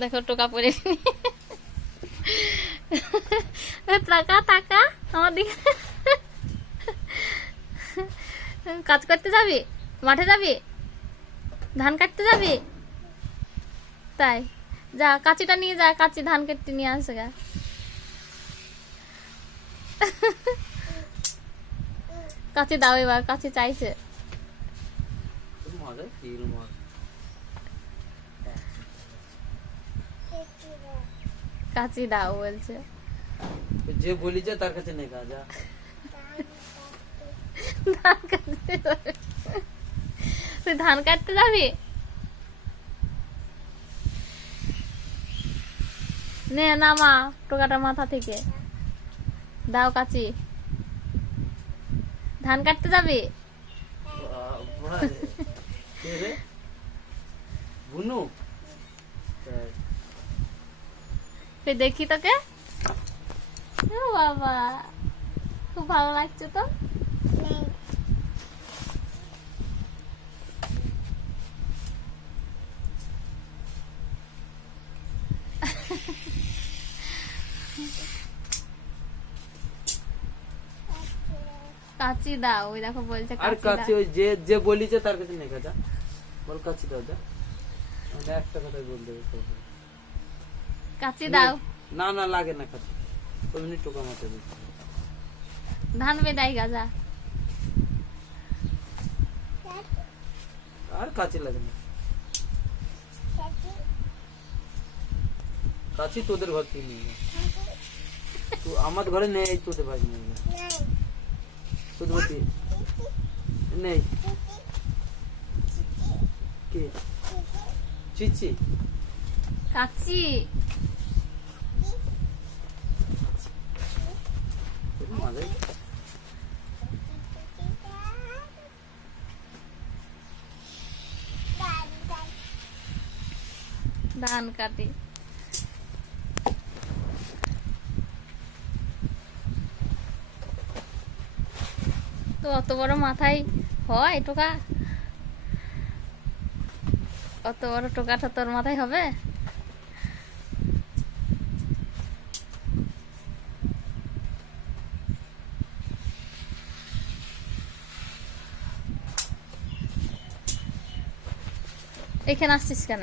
দেখো টোকা পরে টাকা টাকা আমার দিকে। কাজ করতে যাবি? মাঠে যাবি? ধান কাটতে যাবি? তাই। যা, কাঁচিটা নিয়ে যা, কাঁচি ধান কাটতে নিয়ে আসে গা। কাঁচি দাও এবার, কাঁচি চাইছে। কাঁচি দাও বলছে। যে বলি যা তার কাছে নেই যা ধান কাটতে তুই ধান কাটতে যাবি? নে নামা টোকাটা মাথা থেকে। দাও কাচি। ধান কাটতে যাবি। বুনু? তাই। তুই দেখি তোকে বাবা খুব ভালো লাগছে তো কাচি দাও ওই দেখো বলছে আর কাচি ওই যে যে বলি যে তার কাছে নেই যা বল কাছে দাও যা একটা কথাই বল দেবে তো। কাচি দাও। না না লাগে না ওই মিনিট টোকা মাথা দিচ্ছে ধান বেদাই গাজা। আর কাছে লাগে না। কাছে তোদের ঘর থেকে নিয়ে। তো আমার ঘরে নেই তোদের ভাই নিয়ে। তোদের ঘর নেই। কে? চিচি। কাচি। মাঝে ধান কাটি। তো অত বড় মাথায় হয় টোকা? অত বড় টোকাটা তোর মাথায় হবে? এখানে আসছিস কেন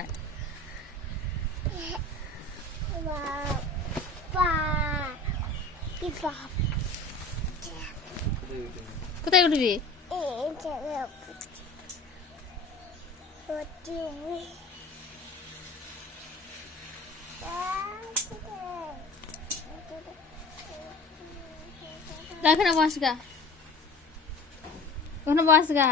কোথায় উঠবি? এখানে বস গা ওখানে বস গা